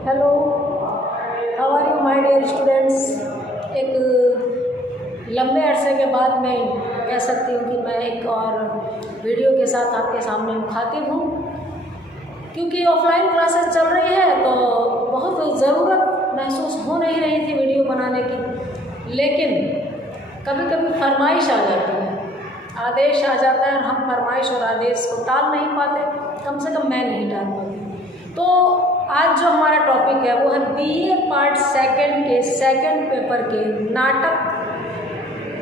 Hello, how are you my dear students. एक लंबे अरसे के बाद मैं कह सकती हूँ कि मैं एक और वीडियो के साथ आपके सामने मुखातिब हूँ, क्योंकि ऑफलाइन क्लासेस चल रही है तो बहुत ज़रूरत महसूस हो नहीं रही थी वीडियो बनाने की, लेकिन कभी कभी फरमाइश आ जाती है, आदेश आ जाता है और हम फरमाइश और आदेश को टाल नहीं पाते, कम से कम मैं नहीं टाल पाती। तो आज जो हमारा टॉपिक है वो है BA पार्ट सेकंड के सेकंड पेपर के नाटक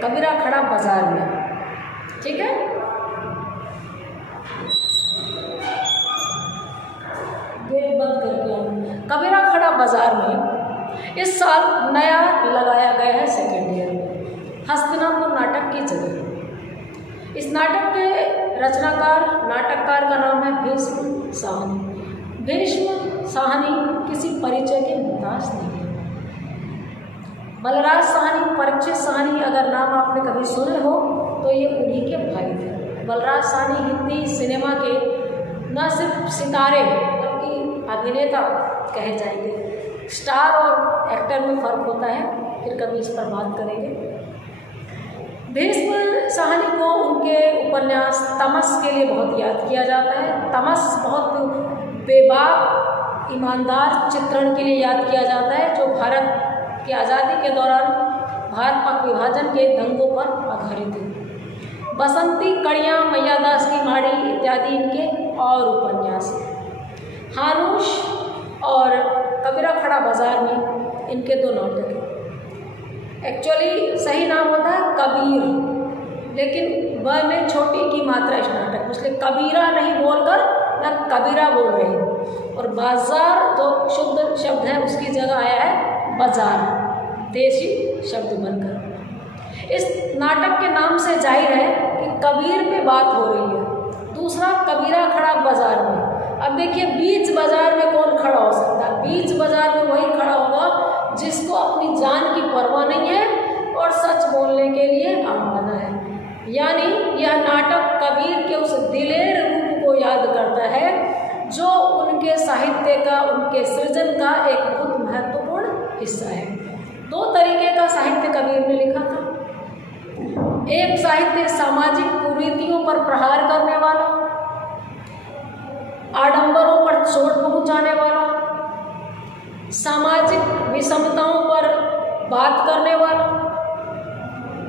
कबीरा खड़ा बाजार में। ठीक है, गेट बंद करके आऊँ। कबीरा खड़ा बाजार में इस साल नया लगाया गया है सेकेंड ईयर में हस्तिनापुर नाटक की जगह। इस नाटक के नाटककार का नाम है भीष्म साहनी। भीष्म साहनी किसी परिचय के मुहताज नहीं है। बलराज साहनी, परीक्षित साहनी, अगर नाम आपने कभी सुने हो तो ये उन्हीं के भाई थे। बलराज साहनी हिंदी सिनेमा के न सिर्फ सितारे बल्कि अभिनेता कहे जाएंगे। स्टार और एक्टर में फ़र्क होता है, फिर कभी इस पर बात करेंगे। भीष्म साहनी को उनके उपन्यास तमस के लिए बहुत याद किया जाता है। तमस बहुत बेबाक ईमानदार चित्रण के लिए याद किया जाता है, जो भारत की आज़ादी के दौरान भारत पाक विभाजन के दंगों पर आधारित है। बसंती, कड़ियाँ, मैयादास की माड़ी इत्यादि इनके और उपन्यास। हानुश और कबीरा खड़ा बाजार में इनके दो नाटक हैं। एक्चुअली सही नाम होता है कबीर, लेकिन व में छोटी की मात्रा इस नाटक में, इसलिए कबीरा नहीं बोलकर या कबीरा बोल रहे हैं। और बाजार तो शुद्ध शब्द है, उसकी जगह आया है बाजार, देशी शब्द बनकर। इस नाटक के नाम से जाहिर है कि कबीर पे बात हो रही है। दूसरा, कबीरा खड़ा बाजार में। अब देखिए, बीच बाजार में कौन खड़ा हो सकता है? बीच बाजार में वही खड़ा होगा जिसको अपनी जान की परवाह नहीं है और सच बोलने के लिए आमादा है। यानी यह नाटक कबीर के उस दिलेर रूप को याद करता है जो उनके साहित्य का, उनके सृजन का एक बहुत महत्वपूर्ण हिस्सा है। दो तरीके का साहित्य कबीर ने लिखा था। एक साहित्य सामाजिक कुरीतियों पर प्रहार करने वाला, आडंबरों पर चोट पहुंचाने वाला, सामाजिक विषमताओं पर बात करने वाला,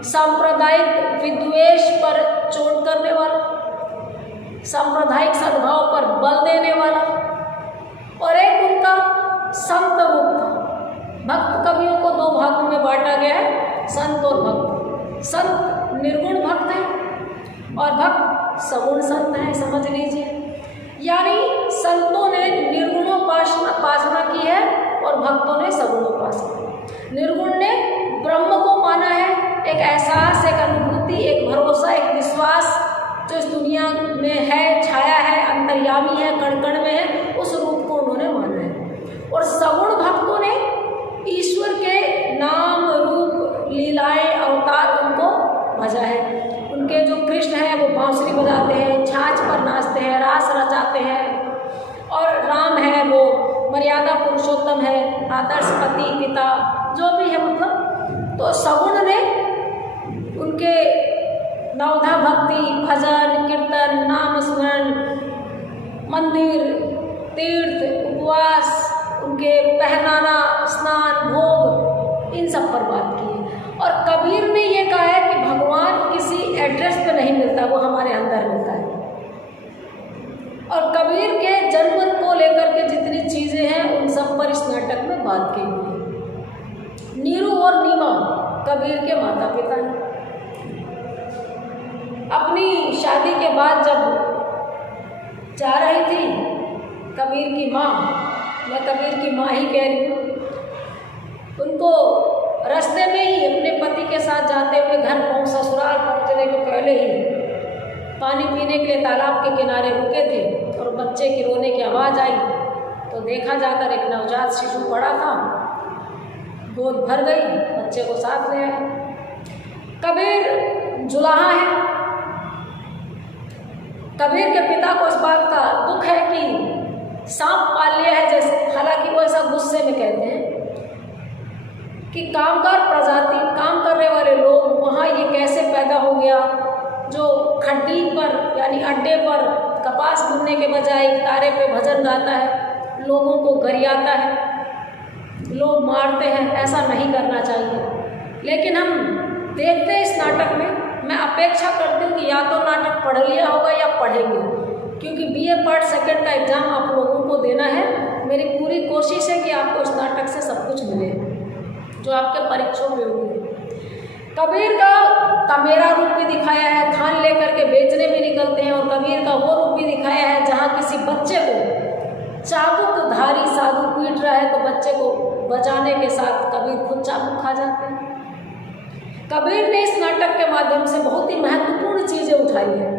सांप्रदायिक विद्वेष पर चोट करने वाला, सांप्रदायिक सद्भाव पर बल देने वाला, और एक उनका संत रूप था। भक्त कवियों को दो भागों में बांटा गया है, संत और भक्त। संत निर्गुण भक्त हैं और भक्त सगुण संत हैं, समझ लीजिए। यानी संतों ने निर्गुणोपासना की है और भक्तों ने सगुणोपासना। निर्गुण ने ब्रह्म को माना है, एक एहसास, एक अनुभूति, एक भरोसा, एक विश्वास जो इस दुनिया में है, छाया है, अंतर्यामी है, कण कण में है, उस रूप को उन्होंने माना है। और सगुण भक्तों ने ईश्वर के नाम, रूप, लीलाएं, अवतार उनको भजा है। उनके जो कृष्ण हैं वो बांसुरी बजाते हैं, छाछ पर नाचते हैं, रास रचाते हैं। और राम है वो मर्यादा पुरुषोत्तम है, आदर्श पति, पिता, जो भी है, मतलब। तो सगुण ने उनके नवधा भक्ति, भजन, कीर्तन, नाम स्मरण, मंदिर, तीर्थ, उपवास, उनके पहनाना, स्नान, भोग, इन सब पर बात की है। और कबीर ने ये कहा है कि भगवान किसी एड्रेस पे नहीं मिलता, वो हमारे अंदर मिलता है। और कबीर के जन्म को लेकर के जितनी चीज़ें हैं उन सब पर इस नाटक में बात की हुई है। नीरू और नीमा कबीर के माता पिता हैं। अपनी शादी के बाद जब जा रही थी कबीर की माँ, मैं कबीर की माँ ही कह रही हूँ, उनको रास्ते में ही अपने पति के साथ जाते हुए घर ससुराल पहुँचने के पहले ही पानी पीने के लिए तालाब के किनारे रुके थे और बच्चे की रोने की आवाज़ आई तो देखा जाकर एक नवजात शिशु पड़ा था। गोद भर गई, बच्चे को साथ ले आए। कबीर जुलाहा है। कबीर के पिता को इस बात का दुख है कि सांप पाल लिया है जैसे, हालांकि वो ऐसा गुस्सा यानी अड्डे पर कपास बुनने के बजाय तारे पे भजन गाता है, लोगों को गरियाता है, लोग मारते हैं। ऐसा नहीं करना चाहिए। लेकिन हम देखते हैं इस नाटक में, मैं अपेक्षा करती हूँ कि या तो नाटक पढ़ लिया होगा या पढ़ेंगे, क्योंकि BA पार्ट सेकंड का एग्ज़ाम आप लोगों को देना है। मेरी पूरी कोशिश है कि आपको इस नाटक से सब कुछ मिले जो आपके परीक्षाओं में होगी। कबीर का मेरा रूप भी दिखाया है, खान लेकर के बेचने भी निकलते हैं, और कबीर का वो रूप भी दिखाया है जहाँ किसी बच्चे को चाबुकधारी साधु पीट रहा है तो बच्चे को बचाने के साथ कबीर खुद चाबुक खा जाते हैं। कबीर ने इस नाटक के माध्यम से बहुत ही महत्वपूर्ण चीज़ें उठाई है।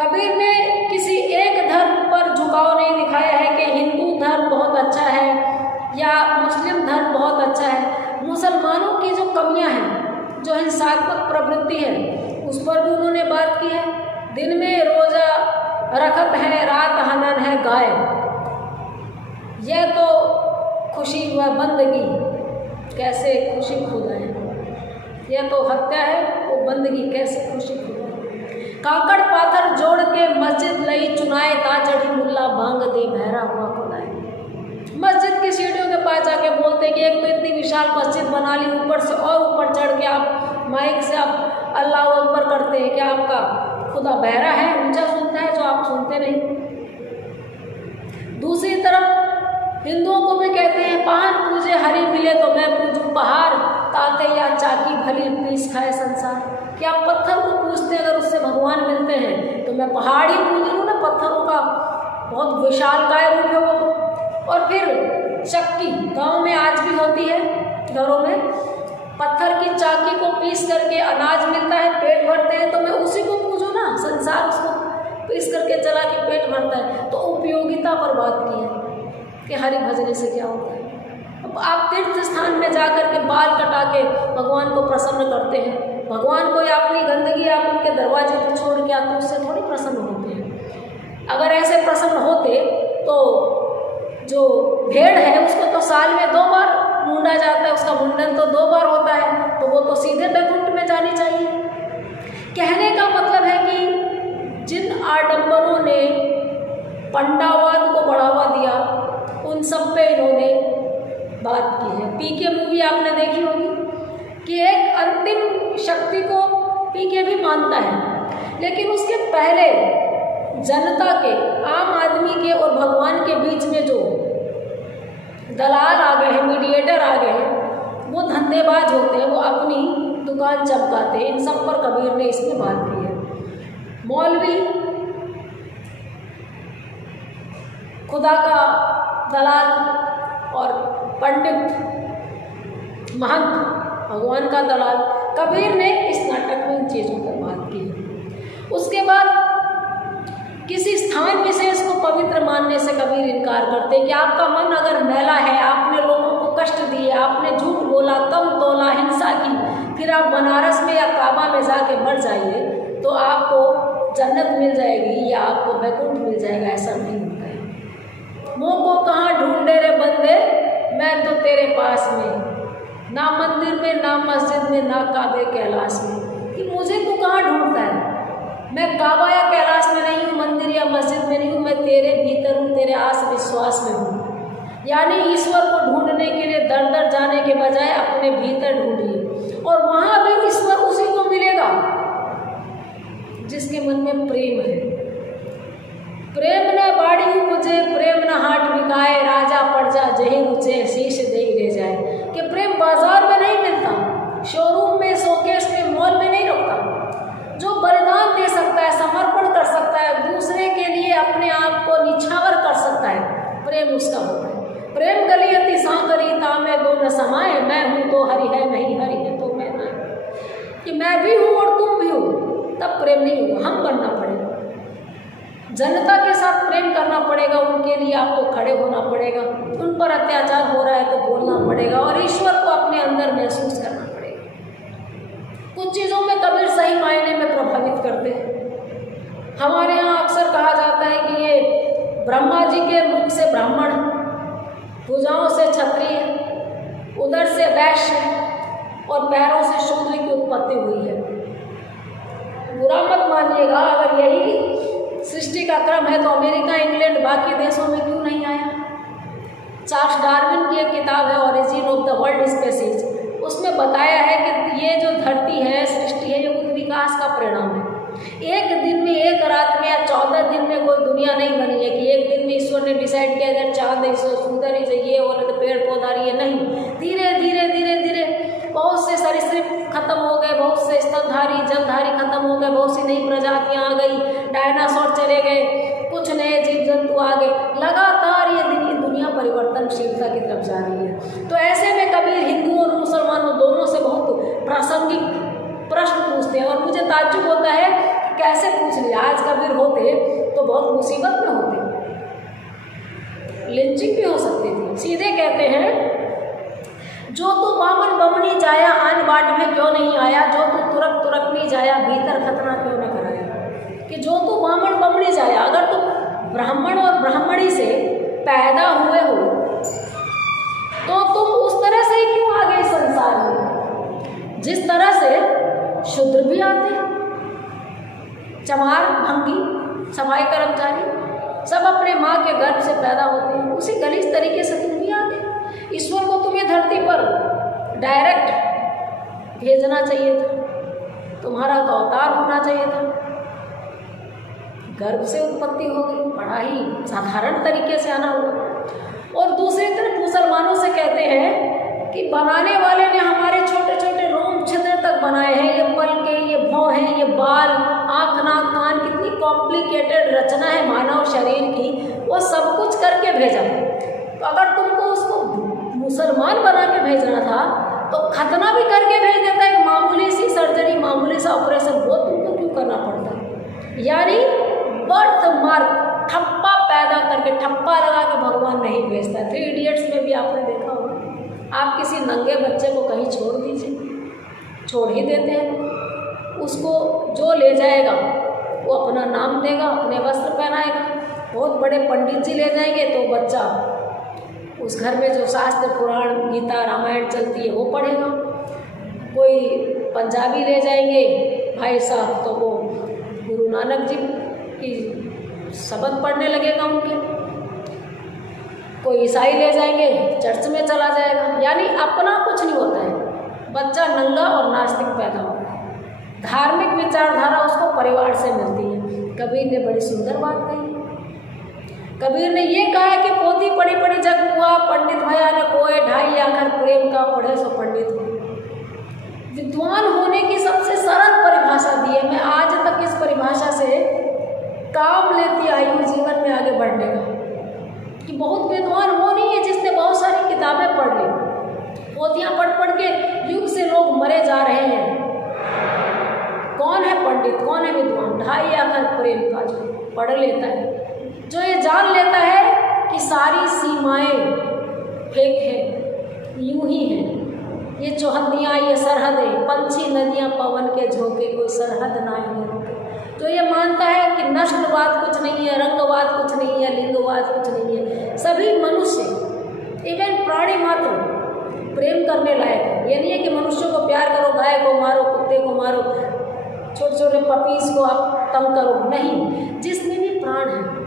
कबीर ने किसी एक धर्म पर झुकाव नहीं दिखाया है कि हिंदू धर्म बहुत अच्छा है या मुस्लिम धर्म बहुत अच्छा है। मुसलमानों की जो कमियां हैं, जो हिंसात्मक प्रवृत्ति है, उस पर भी उन्होंने बात की है। दिन में रोज़ा रखत है, रात हनन है गाय, यह तो खुशी व बंदगी कैसे खुशी खुदाए, यह तो हत्या है वो बंदगी कैसे खुशी खुदाए। काकड़ पाथर जोड़ के मस्जिद लई चुनाए, ता चढ़ी मुल्ला बांग दे बहरा हुआ खुदाए। मस्जिद की सीढ़ियों के पास जाके बोलते हैं कि एक तो इतनी विशाल मस्जिद बना ली, ऊपर से और ऊपर चढ़ के आप माइक से आप अल्लाह अकबर करते हैं। क्या आपका खुदा बहरा है, ऊंचा सुनता है जो आप सुनते नहीं? दूसरी तरफ हिंदुओं को भी कहते हैं पहाड़ पूजे हरी मिले तो मैं पूजूं पहाड़, ताते या चाकी भली पीस खाए संसार। कि आप पत्थर को पूजते हैं, अगर उससे भगवान मिलते हैं तो मैं पहाड़ ही पूज लूँ ना, पत्थरों का बहुत विशाल काय रूप है वो। और फिर चक्की गांव में आज भी होती है, घरों में पत्थर की चाकी को पीस करके अनाज मिलता है, पेट भरते हैं, तो मैं उसी को पूजूं ना, संसार उसको पीस करके चला के पेट भरता है। तो उपयोगिता पर बात की है कि हरि भजने से क्या होता है। अब आप तीर्थ स्थान में जा कर के बाल कटा के भगवान को प्रसन्न करते हैं, भगवान को अपनी गंदगी आप उनके दरवाजे पर छोड़ के आते, उससे थोड़ी प्रसन्न होते हैं। अगर ऐसे प्रसन्न होते तो जो भेड़ है उसको तो साल में 2 बार मुंडा जाता है, उसका मुंडन तो 2 बार होता है, तो वो तो सीधे बैकुंठ में जानी चाहिए। कहने का मतलब है कि जिन आडंबरों ने पंडावाद को बढ़ावा दिया उन सब पे इन्होंने बात की है। PK मूवी आपने देखी होगी कि एक अंतिम शक्ति को PK भी मानता है, लेकिन उसके पहले जनता के, आम आदमी के और भगवान के बीच में जो दलाल आ गए हैं, मीडिएटर आ गए हैं, वो धंधेबाज होते हैं, वो अपनी दुकान चमकाते हैं। इन सब पर कबीर ने इसमें बात की है। मौलवी खुदा का दलाल और पंडित महंत भगवान का दलाल, कबीर ने इस नाटक में इन चीज़ों पर बात की है। उसके बाद किसी स्थान विशेष को पवित्र मानने से कबीर इनकार करते हैं कि आपका मन अगर मैला है, आपने लोगों को कष्ट दिए, आपने झूठ बोला, कम तोला, हिंसा की, फिर आप बनारस में या काबा में जाके मर जाइए तो आपको जन्नत मिल जाएगी या आपको बैकुंठ मिल जाएगा, ऐसा नहीं होता है। मुँह को कहाँ ढूंढे रे बंदे, मैं तो तेरे पास में, ना मंदिर में, ना मस्जिद में, ना काबे कैलाश में। कि मुझे तू कहाँ ढूंढता है? मैं काबा या कैलाश में नहीं हूँ, मंदिर या मस्जिद में नहीं हूँ, मैं तेरे भीतर हूँ, तेरे आस विश्वास में हूँ। यानी ईश्वर को ढूंढने के लिए दर दर जाने के बजाय अपने भीतर ढूंढिए, और वहाँ भी ईश्वर उसी को मिलेगा जिसके मन में प्रेम है। प्रेम न बाड़ी उपजे, प्रेम न हाट बिकाए, राजा प्रजा जही रुचे, शीश दे ले जाए। कि प्रेम बाजार में नहीं मिलता, शोरूम में, शोकेस में, मॉल में नहीं रखता। जो बलिदान दे सकता है, समर्पण कर सकता है, दूसरे के लिए अपने आप को निछावर कर सकता है, प्रेम उसका होता है। प्रेम गलियति सांकरी तामे दो न समाए, मैं हूँ तो हरि है, नहीं हरि है तो मैं ना। कि मैं भी हूँ और तुम भी हो, तब प्रेम नहीं होगा, हम बनना पड़ेगा। जनता के साथ प्रेम करना पड़ेगा, उनके लिए आपको खड़े होना पड़ेगा। उन पर अत्याचार हो रहा है तो बोलना पड़ेगा, और ईश्वर को अपने अंदर महसूस करना पड़ेगा। कुछ चीज़ों में कबीर सही मायने में प्रभावित करते हैं। हमारे यहाँ अक्सर कहा जाता है कि ये ब्रह्मा जी के मुख से ब्राह्मण, भुजाओं से क्षत्रिय, उदर से वैश्य और पैरों से शूद्र की उत्पत्ति हुई है। बुरा मत मानिएगा, अगर यही सृष्टि का क्रम है तो अमेरिका, इंग्लैंड, बाकी देशों में क्यों नहीं आया? चार्ल्स डार्विन की एक किताब है origin of the world species, उसमें बताया है कि ये जो धरती है, सृष्टि है, ये विकास का परिणाम है। एक दिन में, एक रात में या 14 दिन में कोई दुनिया नहीं बनी है कि एक दिन में ईश्वर ने डिसाइड किया इधर चांद है, सुंदर ही ये और तो पेड़ पौधा रही है, नहीं। धीरे धीरे धीरे धीरे बहुत से सरीसृप खत्म हो गए, बहुत से स्तनधारी जलधारी खत्म हो गए, बहुत सी नई प्रजातियां आ गई, डायनासोर चले गए, कुछ नए जीव जंतु आ गए। लगातार ये दुनिया परिवर्तनशीलता की तरफ जा रही है। तो ऐसे में कबीर हिंदुओं और मुसलमानों दोनों से बहुत प्रासंगिक प्रश्न पूछते हैं, और मुझे ताज्जुब होता है कि कैसे पूछ लिया। आज कबीर होते तो बहुत मुसीबत में होते, लिंचिंग भी हो सकती थी। सीधे कहते हैं, जो तू बामन बमनी जाया आन बाट में क्यों नहीं आया, जो तू तुरक तुरक नहीं जाया भीतर खतना क्यों न कराया। कि जो तू बामन बमनी जाया, अगर तू ब्राह्मण और ब्राह्मणी से पैदा हुए हो तो तुम उस तरह से ही क्यों आ गए संसार में, जिस तरह से शूद्र भी आते हैं, चमार, भंगी, सफाई कर्मचारी सब अपने माँ के गर्भ से पैदा होते हैं, उसी गलीज तरीके से तुम भी आ गए। ईश्वर को तुम्हें धरती पर डायरेक्ट भेजना चाहिए था, तुम्हारा तो अवतार होना चाहिए था। गर्भ से उत्पत्ति हो गई, बड़ा ही साधारण तरीके से आना हुआ। और दूसरी तरफ मुसलमानों से कहते हैं कि बनाने वाले ने हमारे छोटे छोटे रोम छिद्र तक बनाए हैं, ये पलके, ये भौं हैं, ये बाल, आँख, नाक, कान, कितनी कॉम्प्लिकेटेड रचना है मानव शरीर की, वो सब कुछ करके भेजा। तो अगर तुमको उसको मुसलमान बना के भेजना था तो खतना भी करके भेज देता है। मामूली सी सर्जरी, मामूली सा ऑपरेशन, वो तुमको क्यों करना पड़ता? यानी बर्थ मार्क, ठप्पा पैदा करके, ठप्पा लगा के भगवान नहीं भेजता। 3 इडियट्स में भी आपने देखा होगा, आप किसी नंगे बच्चे को कहीं छोड़ दीजिए, छोड़ ही देते हैं, उसको जो ले जाएगा वो अपना नाम देगा, अपने वस्त्र पहनाएगा। बहुत बड़े पंडित जी ले जाएंगे तो बच्चा उस घर में जो शास्त्र, पुराण, गीता, रामायण चलती है वो पढ़ेगा। कोई पंजाबी ले जाएंगे भाई साहब तो वो गुरु नानक जी की शब्द पढ़ने लगेगा उनके। कोई ईसाई ले जाएंगे, चर्च में चला जाएगा। यानी अपना कुछ नहीं होता है, बच्चा नंगा और नास्तिक पैदा होता है। धार्मिक विचारधारा उसको परिवार से मिलती है। कबीर ने बड़ी सुंदर बात कही। कबीर ने ये कहा कि पोथी पढ़ी पढ़ी जग हुआ, पंडित भया न कोय, ढाई आखर प्रेम का पढ़े सो पंडित हो। विद्वान होने की सबसे सरल परिभाषा दी है। मैं आज तक इस परिभाषा से काम लेती आई हूँ जीवन में आगे बढ़ने का, कि बहुत विद्वान वो नहीं है जिसने बहुत सारी किताबें पढ़ ली। पोथियाँ पढ़ पढ़ के युग से लोग मरे जा रहे हैं। कौन है पंडित, कौन है विद्वान? ढाई आखर प्रेम का जो पढ़ लेता है, जो ये जान लेता है कि सारी सीमाएं फेक है, यूं ही है, ये चौहद्दियाँ, ये सरहदें, पंछी, नदियाँ, पवन के झोंके, कोई सरहद ना ही रोके। तो ये मानता है कि नस्लवाद कुछ नहीं है, रंगवाद कुछ नहीं है, लिंगवाद कुछ नहीं है। सभी मनुष्य, इवन प्राणी मात्र प्रेम करने लायक है। ये नहीं है कि मनुष्यों को प्यार करो, गाय को मारो, कुत्ते को मारो, छोटे छोटे पपीज को आप तंग करो, नहीं, जिसमें भी प्राण है।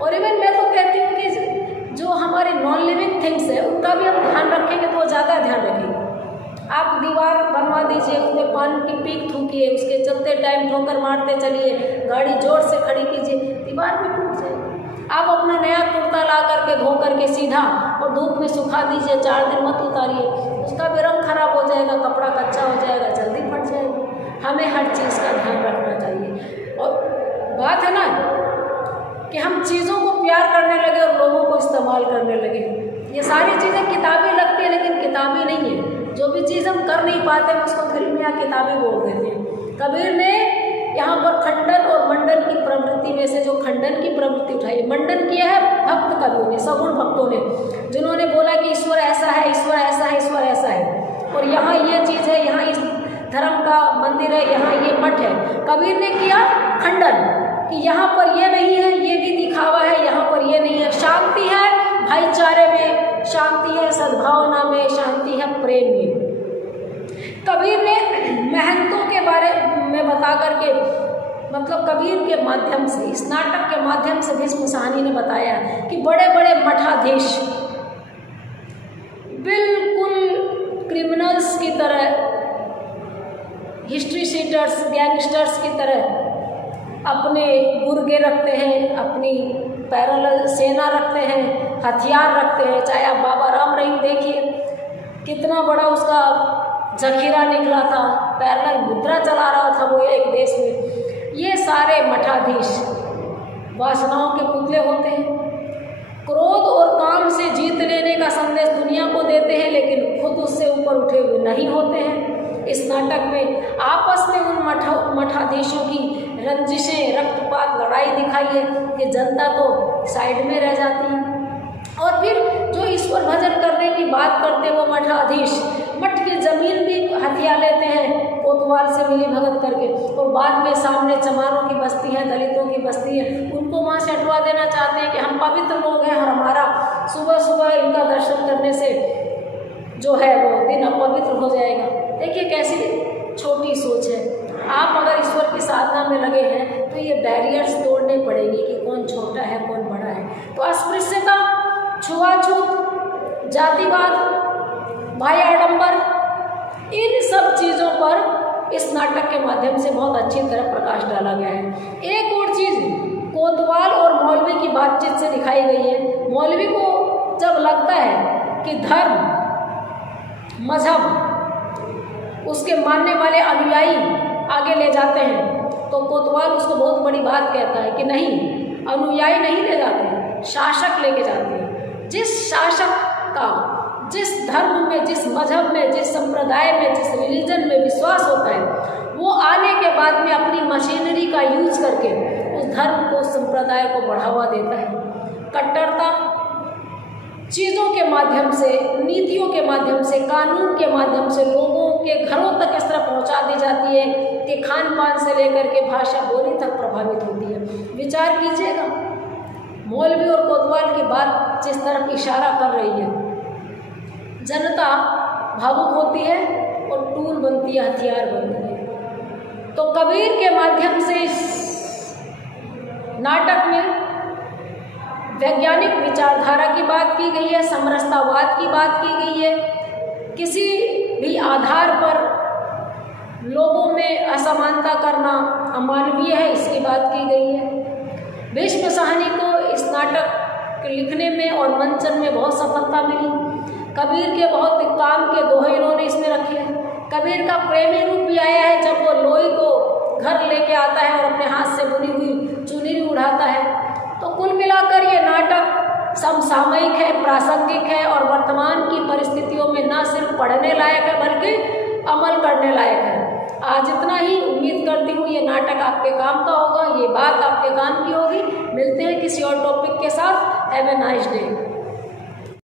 और इवन मैं तो कहती हूँ कि जो हमारे नॉन लिविंग थिंग्स है उनका भी हम ध्यान रखेंगे तो वो ज़्यादा ध्यान रखेंगे। आप दीवार बनवा दीजिए, उसमें पानी की पीक थूकिए, उसके चलते टाइम ठोकर मारते चलिए, गाड़ी जोर से खड़ी कीजिए, दीवार भी टूट जाएगी। आप अपना नया कुर्ता ला करके धो करके सीधा और धूप में सुखा दीजिए, 4 दिन मत उतारिए, उसका भी रंग खराब हो जाएगा, कपड़ा कच्चा हो जाएगा, जल्दी फट जाएगा। हमें हर चीज़ का ध्यान रखना चाहिए। और बात है ना कि हम चीज़ों को प्यार करने लगे और लोगों को इस्तेमाल करने लगे। ये सारी चीज़ें किताबी लगती है लेकिन किताबी नहीं है। जो भी चीज़ हम कर नहीं पाते हैं उसको फिल्म या किताबी बोल देते हैं। कबीर ने यहाँ पर खंडन और मंडन की प्रवृत्ति में से जो खंडन की प्रवृत्ति उठाई, मंडन किया है भक्त कवियों ने, सगुण भक्तों ने, जिन्होंने बोला कि ईश्वर ऐसा है, ईश्वर ऐसा है, ईश्वर ऐसा है, और यहाँ ये चीज़ है, यहाँ इस धर्म का मंदिर है, यहाँ ये मठ है। कबीर ने किया खंडन कि यहाँ पर ये नहीं है, ये भी दिखावा है, यहाँ पर ये नहीं है। शांति है भाईचारे में, शांति है सद्भावना में, शांति है प्रेम में। कबीर ने महंतों के बारे में बता करके मतलब कबीर के माध्यम से, इस नाटक के माध्यम से भीष्म साहनी ने बताया कि बड़े बड़े मठाधीश बिल्कुल क्रिमिनल्स की तरह, हिस्ट्री शीटर्स, गैंगस्टर्स की तरह अपने गुर्गे रखते हैं, अपनी पैरेलल सेना रखते हैं, हथियार रखते हैं। चाहे आप बाबा राम रहीम देखिए, कितना बड़ा उसका जखीरा निकला था, पैरेलल मुद्रा चला रहा था वो एक देश में। ये सारे मठाधीश वासनाओं के पुतले होते हैं, क्रोध और काम से जीत लेने का संदेश दुनिया को देते हैं, लेकिन खुद उससे ऊपर उठे हुए नहीं होते हैं। इस नाटक में आपस में उन मठाधीशों की रंजिशें, रक्तपात, लड़ाई दिखाई है कि जनता तो साइड में रह जाती है। और फिर जो ईश्वर भजन करने की बात करते हैं वो मठाधीश मठ की जमीन भी हथिया लेते हैं कोतवाल से मिली भगत करके, और बाद में सामने चमारों की बस्ती है, दलितों की बस्ती है, उनको वहाँ से हटवा देना चाहते हैं कि हम पवित्र लोग हैं और हमारा सुबह सुबह इनका दर्शन करने से जो है वो दिन अपवित्र हो जाएगा। देखिए कैसी छोटी सोच है। आप अगर ईश्वर की साधना में लगे हैं तो ये बैरियर्स तोड़ने पड़ेंगे कि कौन छोटा है कौन बड़ा है। तो अस्पृश्यता, छुआछूत, जातिवाद, भाई आडंबर, इन सब चीज़ों पर इस नाटक के माध्यम से बहुत अच्छी तरह प्रकाश डाला गया है। एक और चीज़ कोतवाल और मौलवी की बातचीत से दिखाई गई है। मौलवी को जब लगता है कि धर्म, मजहब उसके मानने वाले अनुयायी आगे ले जाते हैं, तो कोतवाल उसको बहुत बड़ी बात कहता है कि नहीं, अनुयायी नहीं ले जाते, शासक लेके जाते हैं। जिस शासक का जिस धर्म में, जिस मजहब में, जिस संप्रदाय में, जिस रिलीजन में विश्वास होता है, वो आने के बाद में अपनी मशीनरी का यूज करके उस धर्म को, संप्रदाय को बढ़ावा देता है। कट्टरता चीज़ों के माध्यम से, नीतियों के माध्यम से, कानून के माध्यम से लोगों के घरों तक इस तरह पहुंचा दी जाती है कि खान पान से लेकर के भाषा बोली तक प्रभावित होती है। विचार कीजिएगा, मौलवी और कोतवाल की बात जिस तरफ इशारा कर रही है, जनता भावुक होती है और टूल बनती है, हथियार बनती है। तो कबीर के माध्यम से इस नाटक में वैज्ञानिक विचारधारा की बात की गई है, समरसतावाद की बात की गई है, किसी भी आधार पर लोगों में असमानता करना अमानवीय है, इसकी बात की गई है। भीष्म साहनी को इस नाटक लिखने में और मंचन में बहुत सफलता मिली। कबीर के बहुत काम के दोहे इन्होंने इसमें रखे हैं। कबीर का प्रेमी रूप भी आया है जब वो लोई को घर लेके आता है और अपने हाथ से बुनी हुई चुनरी उड़ाता है। तो कुल मिलाकर ये नाटक समसामयिक है, प्रासंगिक है और वर्तमान की परिस्थितियों में न सिर्फ पढ़ने लायक है बल्कि अमल करने लायक है। आज इतना ही। उम्मीद करती हूँ ये नाटक आपके काम का होगा, ये बात आपके काम की होगी। मिलते हैं किसी और टॉपिक के साथ। Have a nice day.